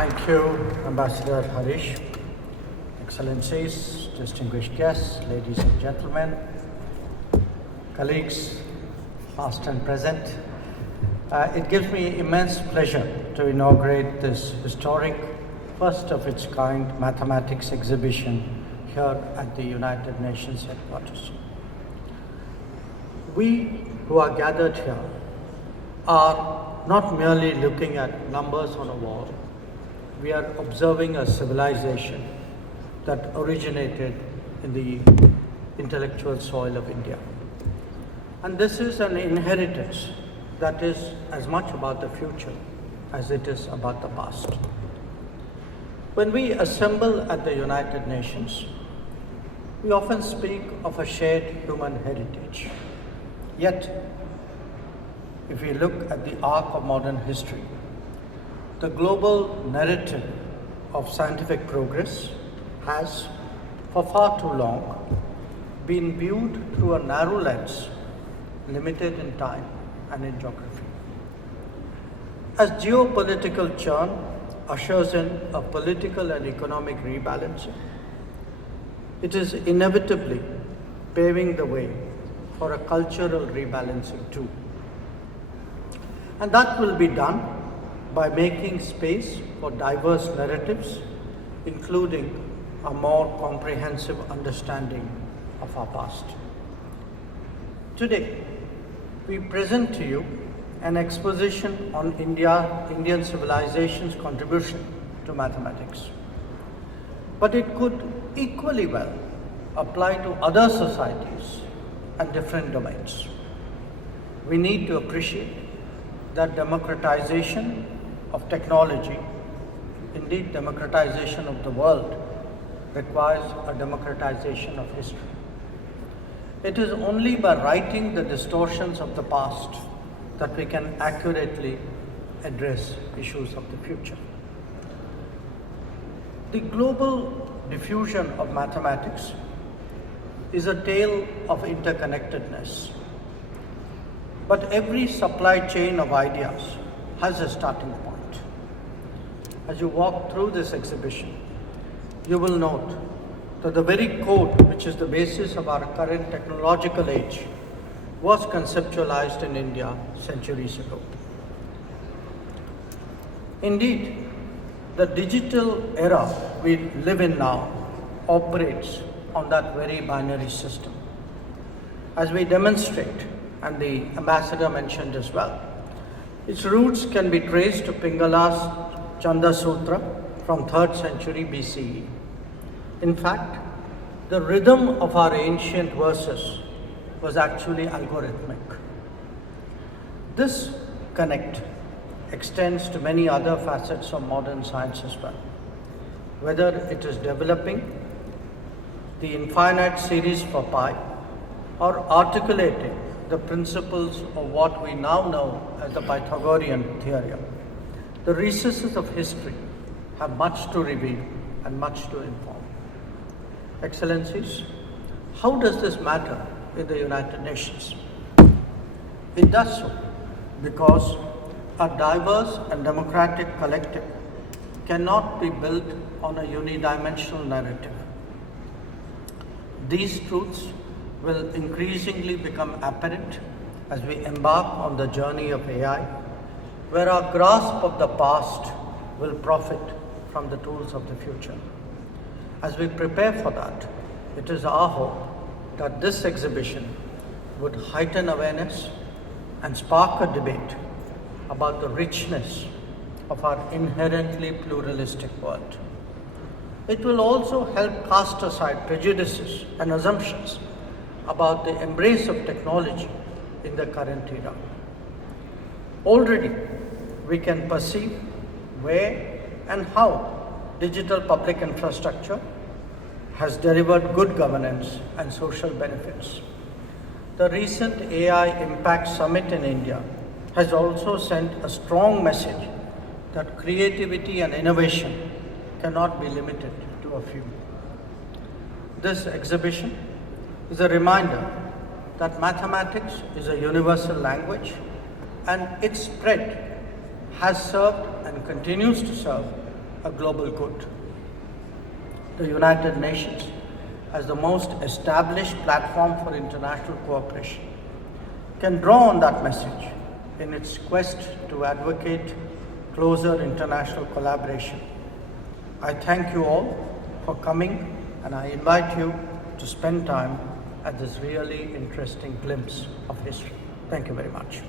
Thank you, Ambassador Harish. Excellencies, distinguished guests, ladies and gentlemen, colleagues, past and present. It gives me immense pleasure to inaugurate this historic, first of its kind mathematics exhibition here at the United Nations headquarters. We who are gathered here are not merely looking at numbers on a wall. We are observing a civilization that originated in the intellectual soil of India. And this is an inheritance that is as much about the future as it is about the past. When we assemble at the United Nations, we often speak of a shared human heritage. Yet, if we look at the arc of modern history, the global narrative of scientific progress has, for far too long, been viewed through a narrow lens, limited in time and in geography. As geopolitical churn ushers in a political and economic rebalancing, it is inevitably paving the way for a cultural rebalancing too. And that will be done by making space for diverse narratives, including a more comprehensive understanding of our past. Today, we present to you an exposition on Indian civilization's contribution to mathematics. But it could equally well apply to other societies and different domains. We need to appreciate that democratization of technology, indeed democratization of the world, requires a democratization of history. It is only by righting the distortions of the past that we can accurately address issues of the future. The global diffusion of mathematics is a tale of interconnectedness. But every supply chain of ideas has a starting point. As you walk through this exhibition, you will note that the very code which is the basis of our current technological age was conceptualized in India centuries ago. Indeed, the digital era we live in now operates on that very binary system. As we demonstrate, and the ambassador mentioned as well, its roots can be traced to Pingala's Chanda Sutra from 3rd century BCE. In fact, the rhythm of our ancient verses was actually algorithmic. This connect extends to many other facets of modern science as well, whether it is developing the infinite series for pi or articulating the principles of what we now know as the Pythagorean theorem. The recesses of history have much to reveal and much to inform. Excellencies, how does this matter in the United Nations? It does so because a diverse and democratic collective cannot be built on a unidimensional narrative. These truths will increasingly become apparent as we embark on the journey of AI, where our grasp of the past will profit from the tools of the future. As we prepare for that, it is our hope that this exhibition would heighten awareness and spark a debate about the richness of our inherently pluralistic world. It will also help cast aside prejudices and assumptions about the embrace of technology in the current era. Already, we can perceive where and how digital public infrastructure has delivered good governance and social benefits. The recent AI Impact Summit in India has also sent a strong message that creativity and innovation cannot be limited to a few. This exhibition is a reminder that mathematics is a universal language and its spread has served and continues to serve a global good. The United Nations, as the most established platform for international cooperation, can draw on that message in its quest to advocate closer international collaboration. I thank you all for coming, and I invite you to spend time at this really interesting glimpse of history. Thank you very much.